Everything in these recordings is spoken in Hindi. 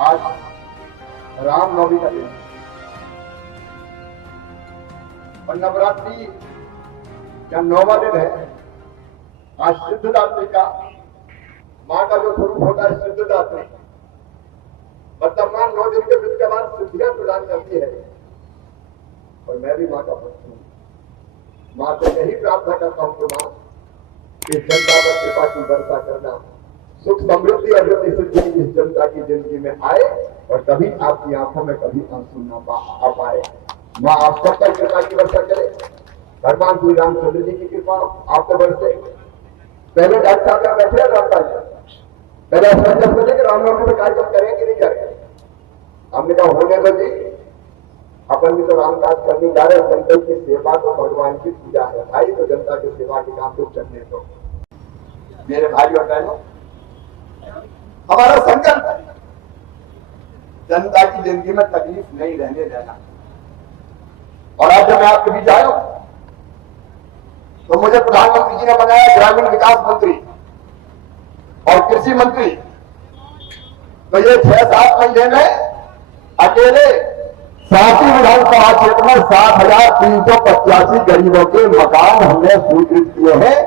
आज रामनवमी का दिन और नवरात्रि का 9वां दिन है। आज सिद्धदात्री का, माँ का जो स्वरूप होता है सिद्धदात्री, मतलब माँ 9 दिन के व्रत के बाद सिद्धियां प्रदान करती है। और मैं भी माँ का भक्त हूँ। माँ से यही प्रार्थना करता हूँ कि माँ इस जनता पर कृपा की वर्षा करना, सुख समृद्धि और वृद्धि सिद्धि इस जनता की जिंदगी में आए और कभी आपकी आंखों में कभी आंसू न आ पाए। माँ आप सब पर कृपा की वर्षा करे। भगवान श्री रामचंद्र जी की कृपा आप पर बरसे। पहले डॉक्टर साहब का बैठे रामपाल पहले जब बोले कि रामनवमी में कार्यक्रम करें कि नहीं करें, हमने कहा होने दो जी, अपन भी तो रामकाज करने जा रहे हैं। जनता की सेवा तो भगवान की पूजा है भाई, तो जनता की सेवा के काम को चलने दो। मेरे भाई और बहनों, हमारा संकल्प है जनता की जिंदगी में तकलीफ नहीं रहने देना। और आज जब मैं आपके बीच आया हूं तो मुझे प्रधानमंत्री जी ने बनाया ग्रामीण विकास मंत्री और कृषि मंत्री। तो ये 6-7 महीने में अकेले साथी विधानसभा क्षेत्र में 7,385 गरीबों के मकान हमने स्वीकृत किए हैं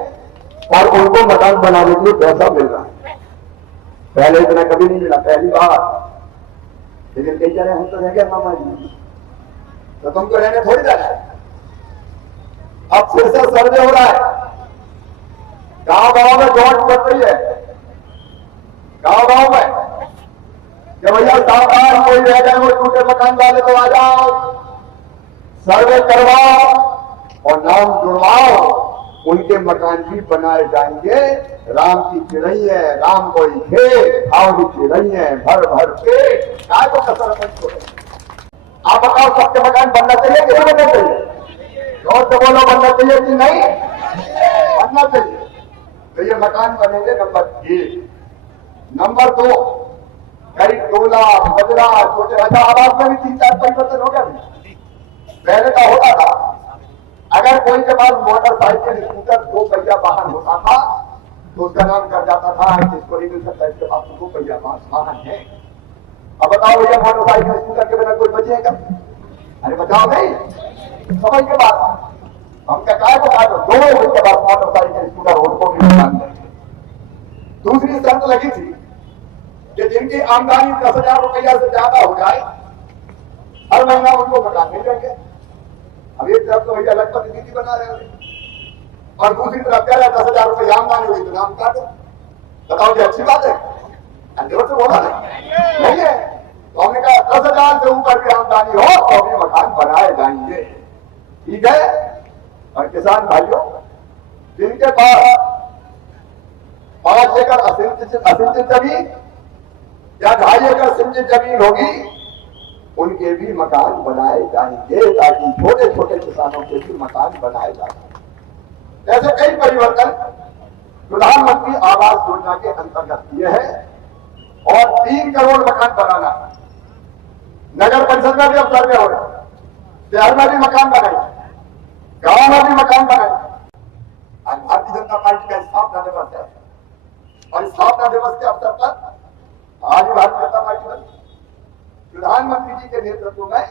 और उनको मकान बनाने के लिए पैसा मिल रहा है। पहले इतना कभी नहीं मिला, पहली बार। लेकिन कई जगह हम तो रह गए मामा जी, तो तुमको रहने थोड़ी जाना है। अब फिर से सर्वे हो रहा है, गांव में जोड़ पड़ रही है, गांव में कि भैया सावधान, कोई रह गए वो टूटे मकान वाले तो आ जाओ, सर्वे करवाओ और नाम जुड़वाओ, उनके मकान भी बनाए जाएंगे। राम की चिड़ई है, राम कोई थे, खाओ की चिड़ई है, भर भर के काय को कसर नहीं छोड़े। आप बताओ सबके मकान बनना चाहिए कि नहीं बनना चाहिए? जोर से बोलो, बनना चाहिए कि नहीं बनना चाहिए? तो ये मकान बनेंगे नंबर 1। नंबर 2, कई टोला बजरा छोटे अच्छा आवास में भी 3-4 परिवर्तन हो गया। पहले का होता था, अगर कोई के पास मोटरसाइकिल स्कूटर 2 पहिया वाहन होता था तो उसका नाम कर जाता था जिसको नहीं मिल सकता इसके पास 2 पहिया वाहन है। अब बताओ भैया, मोटरसाइकिल स्कूटर के बिना कोई बचेगा? अरे बताओ नहीं, समझ के बाद हम क्या काय को काटो, 2 के बाद मोटरसाइकिल स्कूटर उनको भी मकान देंगे। दूसरी शर्त लगी थी कि जिनकी आमदनी 10,000 रुपया से ज्यादा हो जाए हर महीना उनको मकान मिल जाएंगे। अब एक तरफ तो भैया लखपति दीदी बना रहे हैं और दूसरी तरफ कह रहे 10,000 रुपये आमदनी हुई तो नाम काटो। बताओ जी अच्छी बात है? अंदर से बोला नहीं है। तो हमने कहा 10,000 से ऊपर की आमदनी हो तो भी मकान बनाए जाएंगे, ठीक है? और किसान भाइयों, जिनके पास 5 एकड़ असिंचित जमीन या 2.5 एकड़ सिंचित जमीन होगी, उनके भी मकान बनाए जाएंगे ताकि छोटे छोटे किसानों के भी मकान बनाए जा सकें। ऐसे कई परिवर्तन प्रधानमंत्री आवास योजना के अंतर्गत किए हैं और 3 करोड़ मकान बनाना। नगर परिषद में भी अब सर्वे हो रहा है, शहर में भी मकान बनाए, गांव में भी मकान बनाए। आज भारतीय जनता पार्टी का स्थापना दिवस है और स्थापना दिवस के अवसर पर आज भारतीय जनता पार्टी बनी। प्रधानमंत्री जी के नेतृत्व में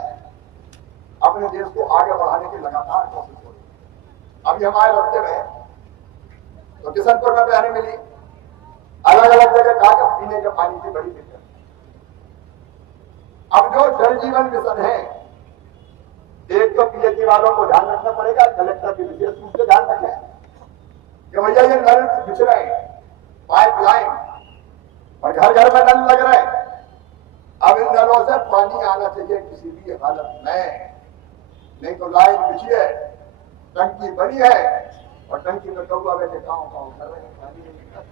अपने देश को आगे बढ़ाने की लगातार कोशिश हो रही। अभी हमारे रास्ते में तो किशनपुर में बयानी मिली, अलग अलग जगह कहा पीने के पानी की बड़ी दिक्कत। अब जो जल जीवन मिशन है, एक तो पीएचई वालों को ध्यान रखना पड़ेगा, कलेक्टर भी विशेष रूप से ध्यान रखें कि भैया ये नल बिछ रहे, पाइपलाइन और घर घर में नल लग रहे। अब इन नलों से पानी आना चाहिए किसी भी हालत में, नहीं तो लाइन बिछी है, टंकी बनी है और टंकी में कौआ बैठे गाँव कर रहे हैं, पानी नहीं निकल।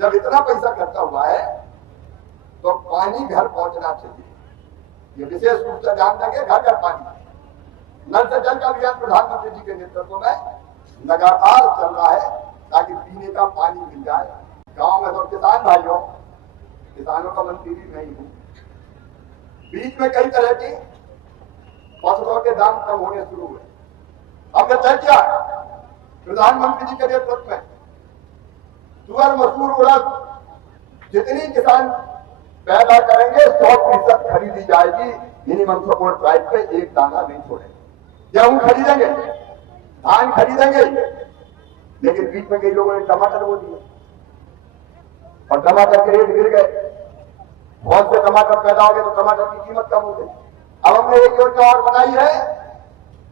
जब इतना पैसा खर्चा हुआ है तो पानी घर पहुंचना चाहिए, ये विशेष रूप से ध्यान रखें। घर घर पानी, नल से जल का अभियान प्रधानमंत्री जी के नेतृत्व में लगातार चल रहा है ताकि पीने का पानी मिल जाए गांव में। तो किसान भाइयों, किसानों का मंत्री भी नहीं हूं। बीच में कई तरह की फसलों के दाम कम होने शुरू हुए। हमने तय किया प्रधानमंत्री जी के नेतृत्व में तुअर, मसूर, उड़द जितनी किसान पैदा करेंगे 100% खरीदी जाएगी। मिनिमम सपोर्ट प्राइस पे एक दाना नहीं छोड़ेंगे। गेहूं खरीदेंगे, धान खरीदेंगे, लेकिन बीच में कई लोगों ने टमाटर बोल दिए और टमाटर के रेट गिर गए। बहुत से टमाटर पैदा हो गए तो टमाटर की कीमत कम हो गई। अब हमने एक योजना और बनाई है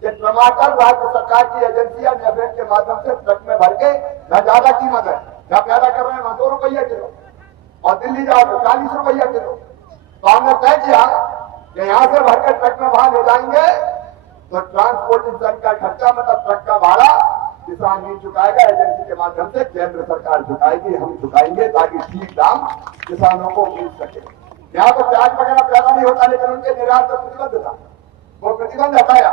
कि टमाटर राज्य सरकार की एजेंसियां नेफेड के माध्यम से ट्रक में भर के, जहां ज्यादा कीमत है, जहां पैदा कर रहे हैं वहां 2 रुपया किलो और दिल्ली जाओ तो 40 रुपया किलो। तो हमने तय किया कि यहां से भर के ट्रक में वहां ले जाएंगे तो ट्रांसपोर्टेशन का खर्चा, मतलब ट्रक का भाड़ा किसान नहीं चुकाएगा, एजेंसी के माध्यम से केंद्र सरकार चुकाएगी, हम चुकाएंगे, ताकि ठीक दाम किसानों को मिल सके। यहाँ तो प्याज वगैरह पैदा नहीं होता, लेकिन उनके निर्यात पर प्रतिबंध था, वो प्रतिबंध हटाया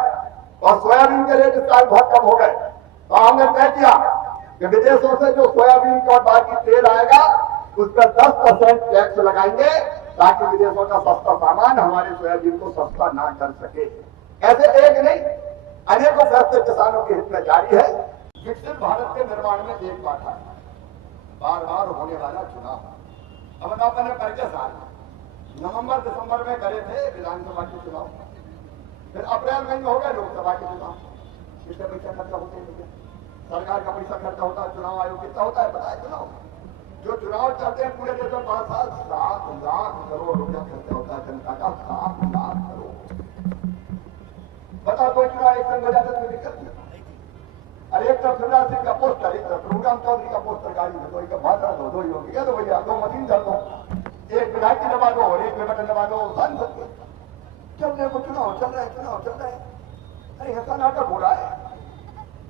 और सोयाबीन के रेट इस साल बहुत कम हो गए। तो हमने तय किया कि विदेशों से जो सोयाबीन और बाकी तेल आएगा उस पर 10% टैक्स लगाएंगे, ताकि विदेशों का सस्ता सामान हमारे सोयाबीन को सस्ता ना कर सके। ऐसे एक नहीं, अनेकों फैसले किसानों के हित में जारी है। विकसित भारत के निर्माण में एक बात है, बार बार होने वाला चुनाव। अब अपने परिचय साल नवंबर दिसंबर में करे थे विधानसभा के चुनाव, फिर अप्रैल मई में हो गए लोकसभा के चुनाव। कितने पैसा खर्चा होते हैं, सरकार का पैसा खर्चा होता है, चुनाव आयोग कितना होता है पता है? चुनाव जो चुनाव चलते हैं पूरे देश में 5 साल 7 लाख करोड़ रुपया खर्चा होता है जनता का, 7 लाख करोड़। बता दो चुनाव एक संग हो जाते तो दिक्कत नहीं। अरे एक तरफ शिवराज सिंह का पोस्टर, एक तरफ प्रोग्राम चौधरी का पोस्टर गाड़ी में, तो एक भाषा दो, 2 ही होगी क्या? तो भैया 2 मशीन धर दो, एक विधायक की दबा दो और एक में बटन दबा दो, सांसद चल रहे को चुनाव चल रहे हैं, चुनाव चल रहे हैं। अरे ऐसा नाटक हो रहा है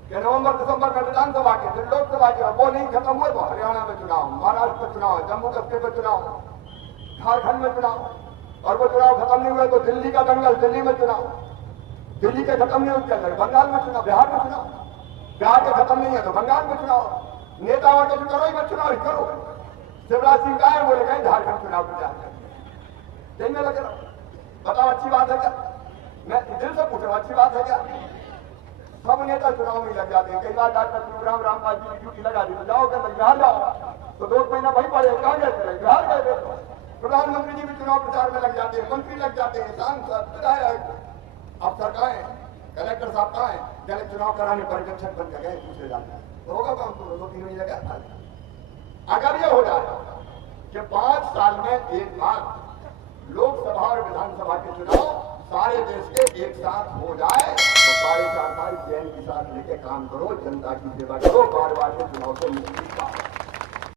कि नवंबर दिसंबर में विधानसभा के, फिर लोकसभा के, वो नहीं खत्म हुए तो हरियाणा में चुनाव, महाराष्ट्र में चुनाव, जम्मू कश्मीर में चुनाव, झारखंड में चुनाव, और वो चुनाव खत्म नहीं हुए तो दिल्ली का दंगल, दिल्ली में चुनाव, दिल्ली के खत्म नहीं उसके अंदर बंगाल में चुनाव, बिहार में चुनाव, बिहार के खत्म नहीं है तो बंगाल में चुनाव। नेताओं के करो ही मत चुनाव ही करो। शिवराज सिंह का है बोले कहीं झारखंड चुनाव प्रचार देखने लगे। बताओ अच्छी बात है क्या? मैं दिल से पूछ रहा हूं, अच्छी बात है क्या? सब नेता चुनाव में लग जाते हैं। कई बार डॉक्टर प्रोग्राम रामपाल जी की ड्यूटी लगा दी तो जाओ क्या बिहार जाओ, तो 2 महीना वही पड़े, कहाँ गए थे? बिहार गए। प्रधानमंत्री जी भी चुनाव प्रचार में लग जाते हैं, मंत्री लग जाते हैं, सांसद, विधायक, अफसर कहाँ है, कलेक्टर साहब कहाँ है? पहले चुनाव कराने पर्यवेक्षक बन गए दूसरे जाते हैं, तो होगा काम तो 2-3 महीने लगा। अगर ये हो जाए कि 5 साल में एक बार लोकसभा और विधानसभा के चुनाव सारे देश के एक साथ हो जाए तो 4.5 साल चैन के साथ लेके काम करो, जनता की सेवा करो, बार बार के चुनाव से मुक्ति